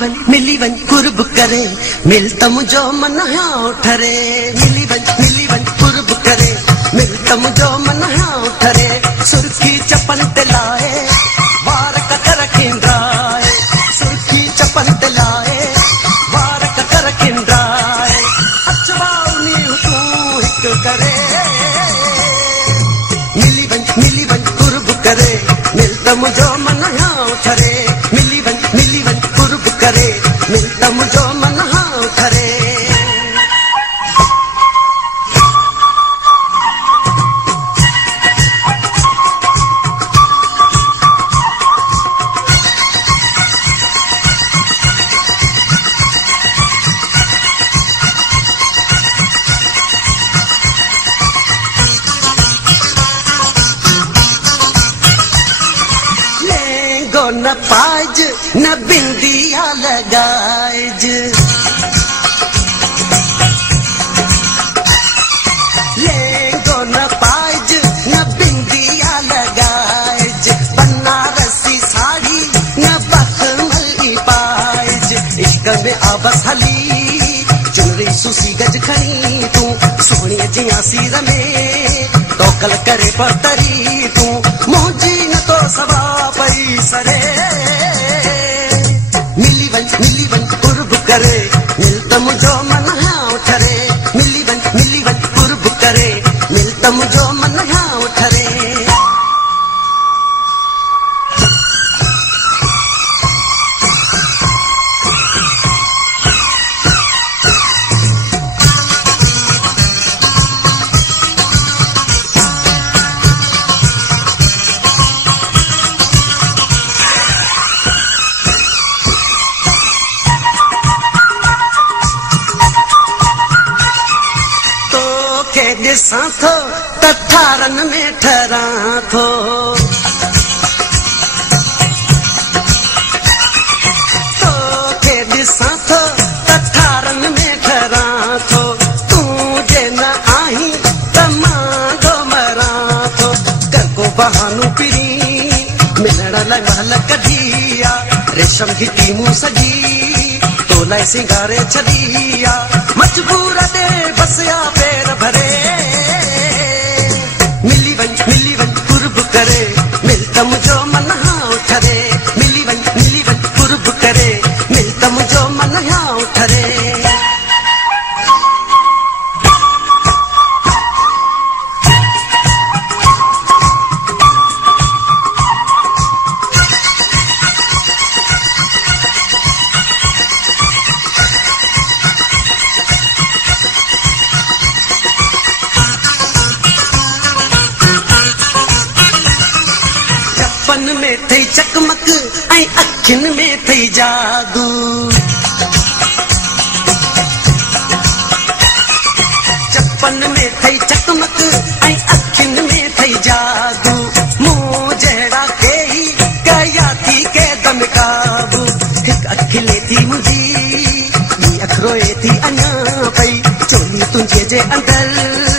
मिली one कुर्ब करे मिलता मुझो मन हाँ ठरे। मिली वन कुर्ब करे मिलता मुझो मन हाँ ठरे। सुर्खी चपन ते लाए वार कतर खिंड्राए। सुर्खी चपन ते लाए वार कतर खिंड्राए। अचवाउनी तू हिक करे। मिली वन कुर्ब करे मिलता मुझो मन हाँ ठरे। मिली वन कुर्ब करे मिलता मुझो मन हाँ ठरे। न पाज न बिंदिया लगाएज। लेगो न पाज न बिंदिया लगाएज। बनारसी साड़ी न बखमली पाएज। इश्क में आबस हली चुनरी सुसी गज खणी तू। सोहणी जिया सीर में तोकल करे पतरी तू। मोजी न तो सवा पई सरे। मिली वन कुर्ब करे मिलता मुझो मन हाँ ठरे। मिली वन कुर्ब करे मिलता मुझो मन हाँ ठरे। ॾिसां थो त थारनि में ठहरां थो। तोखे ॾिसां थो त थारनि में ठहरां थो। तूं जे न आहीं त मां थो मरां थो। को बहानो पिरी मिलण लाइ महल कढी आ। रेशम घिटी मूं सजी तो लाइ सिंगारे छॾी आ। मजबूर ते बसिया पेर भरे। मिली वन कुर्ब करे मिलता मुझो मन हाँ ठरे। मिली वन कुर्ब करे मिलता मुझो मन हाँ ठरे। चपन में थई चकमक ऐं अखियुनि में थई जादू। चपन में थई चकमक ऐं अखियुनि में थई जादू। मूं जहिड़ा कई कया थी के दम काबू। हिक अखिले थी मुंहिंजी ॿी अखि रोए थी अञा पई। चोली तुंहिंजे जे अंदर